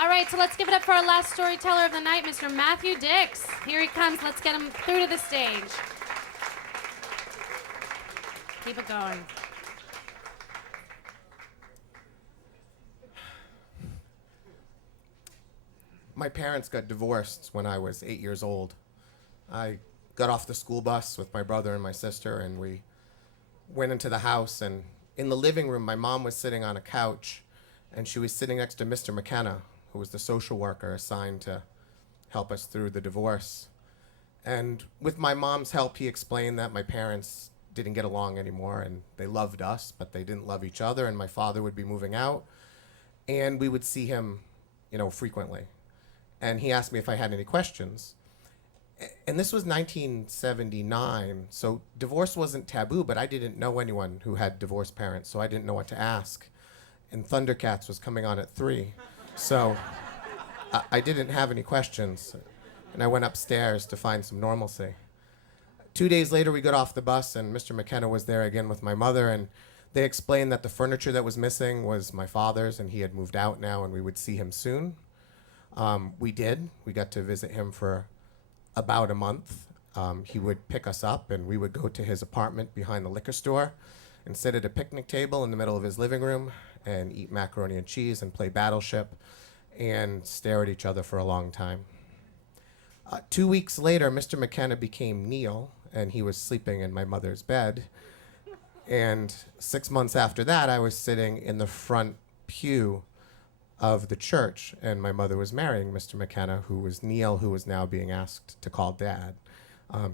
All right, so let's give it up for our last storyteller of the night, Mr. Matthew Dix. Here he comes. Let's get him through to the stage. Keep it going. My parents got divorced when I was 8 years old. I got off the school bus with my brother and my sister, and we went into the house. And in the living room, my mom was sitting on a couch, and she was sitting next to Mr. McKenna, who was the social worker assigned to help us through the divorce. And with my mom's help, he explained that my parents didn't get along anymore, and they loved us, but they didn't love each other, and my father would be moving out, and we would see him, frequently. And he asked me if I had any questions. And this was 1979, so divorce wasn't taboo, but I didn't know anyone who had divorced parents, so I didn't know what to ask. And Thundercats was coming on at 3, so I didn't have any questions. And I went upstairs to find some normalcy. 2 days later, we got off the bus, and Mr. McKenna was there again with my mother, and they explained that the furniture that was missing was my father's, and he had moved out now, and we would see him soon. We did. We got to visit him for about a month. He would pick us up, and we would go to his apartment behind the liquor store and sit at a picnic table in the middle of his living room and eat macaroni and cheese and play Battleship and stare at each other for a long time. 2 weeks later, Mr. McKenna became Neil, and he was sleeping in my mother's bed. And 6 months after that, I was sitting in the front pew of the church, and my mother was marrying Mr. McKenna, who was Neil, who was now being asked to call Dad.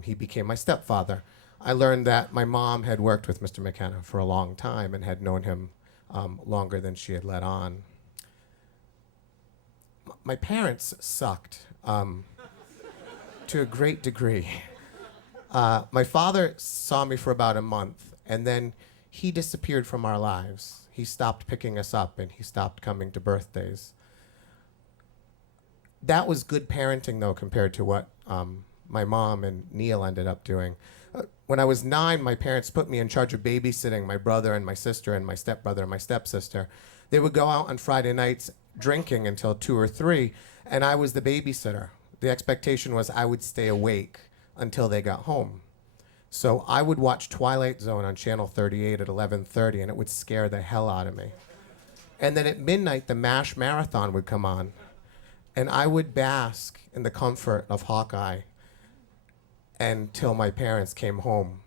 He became my stepfather. I learned that my mom had worked with Mr. McKenna for a long time and had known him longer than she had let on. My parents sucked to a great degree. My father saw me for about a month, and then he disappeared from our lives. He stopped picking us up, and he stopped coming to birthdays. That was good parenting, though, compared to what my mom and Neil ended up doing. When I was 9, my parents put me in charge of babysitting my brother and my sister and my stepbrother and my stepsister. They would go out on Friday nights drinking until 2 or 3, and I was the babysitter. The expectation was I would stay awake until they got home. So I would watch Twilight Zone on Channel 38 at 11:30, and it would scare the hell out of me. And then at midnight, the MASH marathon would come on, and I would bask in the comfort of Hawkeye until my parents came home.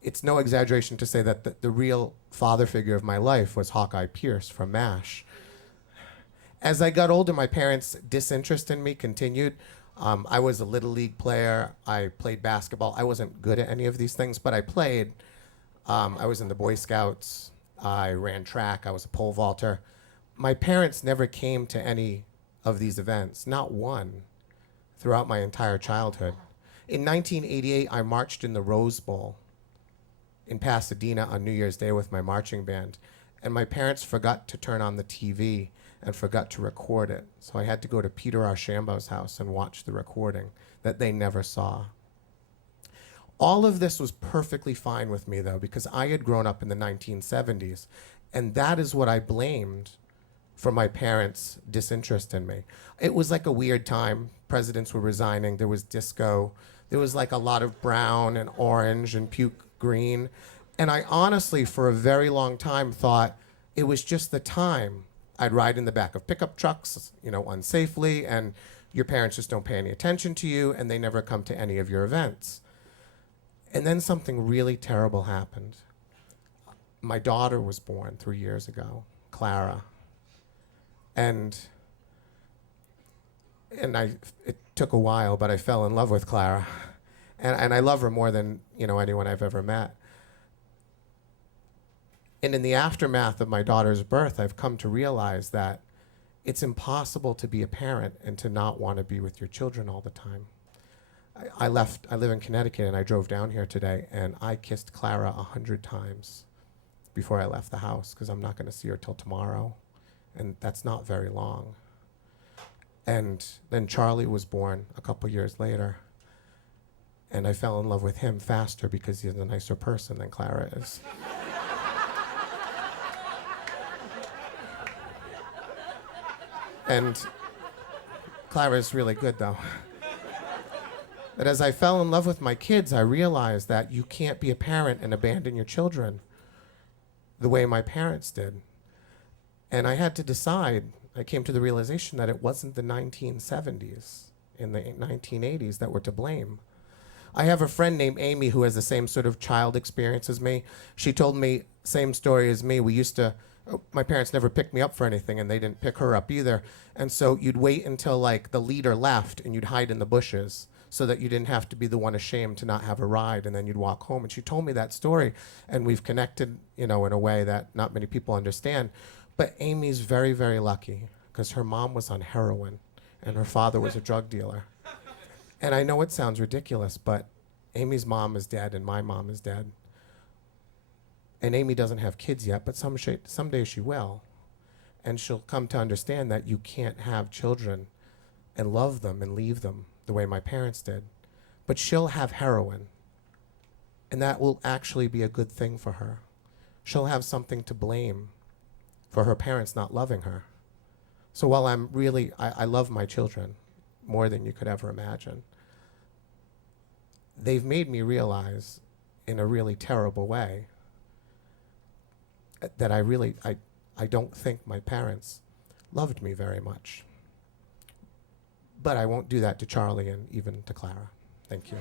It's no exaggeration to say that the real father figure of my life was Hawkeye Pierce from MASH. As I got older, my parents' disinterest in me continued. I was a Little League player. I played basketball. I wasn't good at any of these things, but I played. I was in the Boy Scouts. I ran track. I was a pole vaulter. My parents never came to any of these events, not one, throughout my entire childhood. In 1988, I marched in the Rose Bowl in Pasadena on New Year's Day with my marching band, and my parents forgot to turn on the TV and forgot to record it. So I had to go to Peter Archambault's house and watch the recording that they never saw. All of this was perfectly fine with me, though, because I had grown up in the 1970s, and that is what I blamed for my parents' disinterest in me. It was like a weird time. Presidents were resigning. There was disco. There was like a lot of brown and orange and puke green. And I honestly, for a very long time, thought it was just the time. I'd ride in the back of pickup trucks, unsafely, and your parents just don't pay any attention to you, and they never come to any of your events. And then something really terrible happened. My daughter was born 3 years ago, Clara. And it took a while, but I fell in love with Clara. And I love her more than, anyone I've ever met. And in the aftermath of my daughter's birth, I've come to realize that it's impossible to be a parent and to not want to be with your children all the time. I live in Connecticut, and I drove down here today, and I kissed Clara 100 times before I left the house, because I'm not going to see her till tomorrow, and that's not very long. And then Charlie was born a couple years later, and I fell in love with him faster because he's a nicer person than Clara is. And Clara's really good, though. But as I fell in love with my kids, I realized that you can't be a parent and abandon your children the way my parents did. And I had to decide, I came to the realization that it wasn't the 1970s and the 1980s that were to blame. I have a friend named Amy who has the same sort of child experience as me. She told me, same story as me. My parents never picked me up for anything, and they didn't pick her up either. And so you'd wait until like the leader left, and you'd hide in the bushes so that you didn't have to be the one ashamed to not have a ride, and then you'd walk home. And she told me that story, and we've connected, in a way that not many people understand. But Amy's very, very lucky because her mom was on heroin, and her father was a drug dealer. And I know it sounds ridiculous, but Amy's mom is dead and my mom is dead. And Amy doesn't have kids yet, but someday she will. And she'll come to understand that you can't have children and love them and leave them the way my parents did. But she'll have heroin, and that will actually be a good thing for her. She'll have something to blame for her parents not loving her. So while I love my children more than you could ever imagine, they've made me realize in a really terrible way that I don't think my parents loved me very much. But I won't do that to Charlie and even to Clara. Thank you.